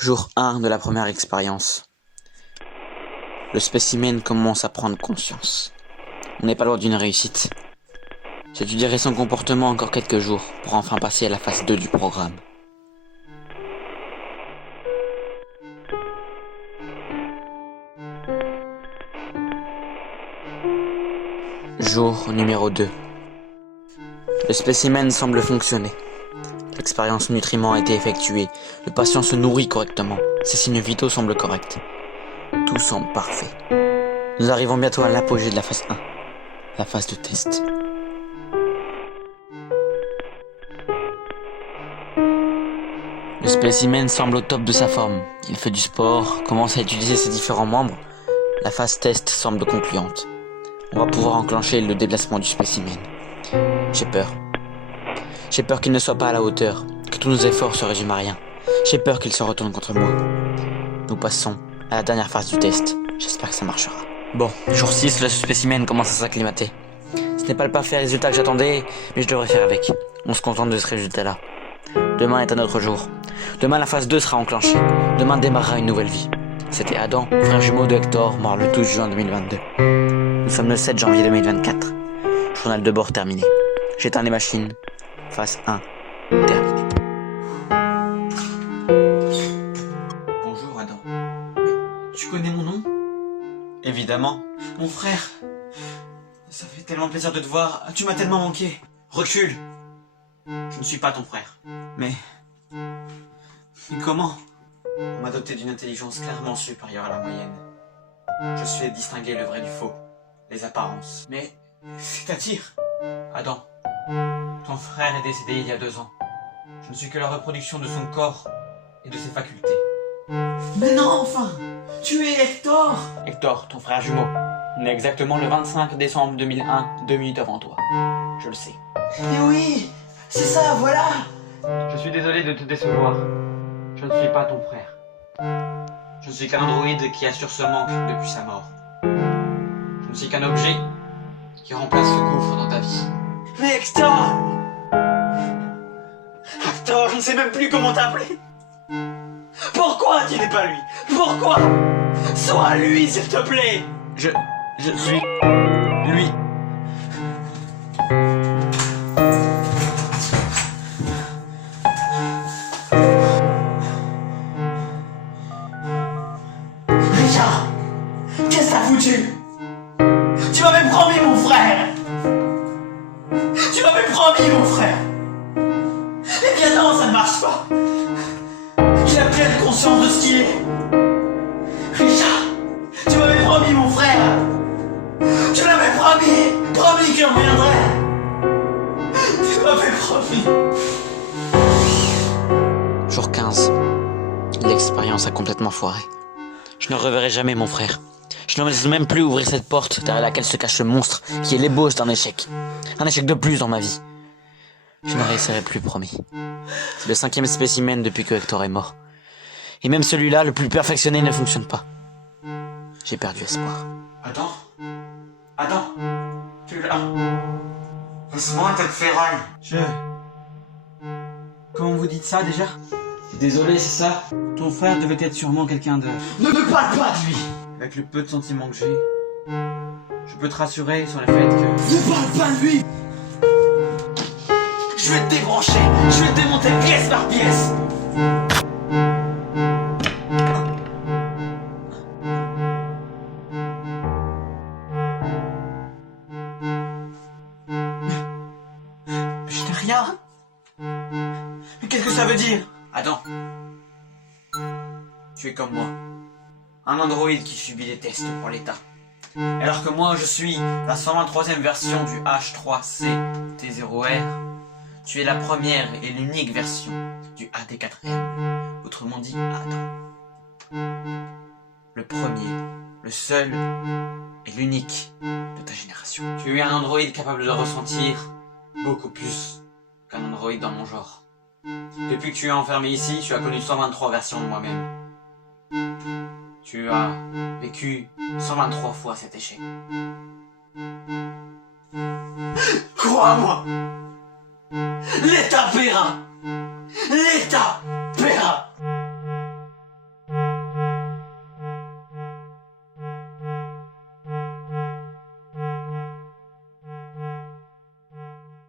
Jour 1 de la première expérience. Le spécimen commence à prendre conscience. On n'est pas loin d'une réussite. J'étudierai son comportement encore quelques jours pour enfin passer à la phase 2 du programme. Jour numéro 2. Le spécimen semble fonctionner. L'expérience nutriments a été effectuée. Le patient se nourrit correctement. Ses signes vitaux semblent corrects. Tout semble parfait. Nous arrivons bientôt à l'apogée de la phase 1. La phase de test. Le spécimen semble au top de sa forme. Il fait du sport, commence à utiliser ses différents membres. La phase test semble concluante. On va pouvoir enclencher le déplacement du spécimen. J'ai peur. J'ai peur qu'il ne soit pas à la hauteur, que tous nos efforts se résument à rien. J'ai peur qu'il se retourne contre moi. Nous passons à la dernière phase du test. J'espère que ça marchera. Bon, jour 6, le spécimen commence à s'acclimater. Ce n'est pas le parfait résultat que j'attendais, mais je devrais faire avec. On se contente de ce résultat-là. Demain est un autre jour. Demain, la phase 2 sera enclenchée. Demain démarrera une nouvelle vie. C'était Adam, frère jumeau de Hector, mort le 12 juin 2022. Nous sommes le 7 janvier 2024. Journal de bord terminé. J'éteins les machines. Phase 1, terminé. Bonjour Adam. Mais tu connais mon nom? Évidemment. Mon frère. Ça fait tellement plaisir de te voir. Tu m'as tellement manqué. Recule. Je ne suis pas ton frère. Mais comment? On m'a doté d'une intelligence clairement supérieure à la moyenne. Je sais distinguer le vrai du faux, les apparences. Mais c'est-à-dire? Adam, ton frère est décédé il y a 2 ans. Je ne suis que la reproduction de son corps et de ses facultés. Mais non, enfin! Tu es Hector! Hector, ton frère jumeau, né exactement le 25 décembre 2001, 2 minutes avant toi. Je le sais. Mais oui! C'est ça, voilà! Je suis désolé de te décevoir. Je ne suis pas ton frère. Je ne suis qu'un androïde qui assure ce manque depuis sa mort. Je ne suis qu'un objet qui remplace ce gouffre dans ta vie. Mais Hector! Hector, je ne sais même plus comment t'appeler! Pourquoi tu n'es pas lui? Pourquoi? Sois lui, s'il te plaît! Je suis lui. Richard! Qu'est-ce que t'as foutu? Tu m'avais promis mon frère! Tu m'avais promis mon frère! Eh bien non, ça ne marche pas! Il a pleine conscience de ce qu'il est! Richard! Tu m'avais promis mon frère! Tu l'avais promis qu'il reviendrait! Tu m'avais promis! Jour 15. L'expérience a complètement foiré. Je ne reverrai jamais mon frère. Je n'ose même plus ouvrir cette porte derrière laquelle se cache ce monstre qui est l'ébauche d'un échec. Un échec de plus dans ma vie. Je ne réessayerai plus, promis. C'est le 5e spécimen depuis que Hector est mort. Et même celui-là, le plus perfectionné, ne fonctionne pas. J'ai perdu espoir. Attends, tu es là. Laisse-moi te ferraille. Comment vous dites ça déjà? Désolé, c'est ça? Ton frère devait être sûrement quelqu'un de... Ne me parle pas de lui! Avec le peu de sentiments que j'ai, je peux te rassurer sur le fait que... Ne parle pas de lui! Je vais te débrancher! Je vais te démonter pièce par pièce! Je n'ai rien! Mais qu'est-ce que ça veut dire? Adam, tu es comme moi, un androïde qui subit des tests pour l'État. Alors que moi je suis la 123e version du H3C-T0R, tu es la première et l'unique version du AD4M, autrement dit Adam. Le premier, le seul et l'unique de ta génération. Tu es un androïde capable de ressentir beaucoup plus qu'un androïde dans mon genre. Depuis que tu es enfermé ici, tu as connu 123 versions de moi-même. Tu as vécu 123 fois cet échec. Crois-moi, l'État paiera! L'État paiera!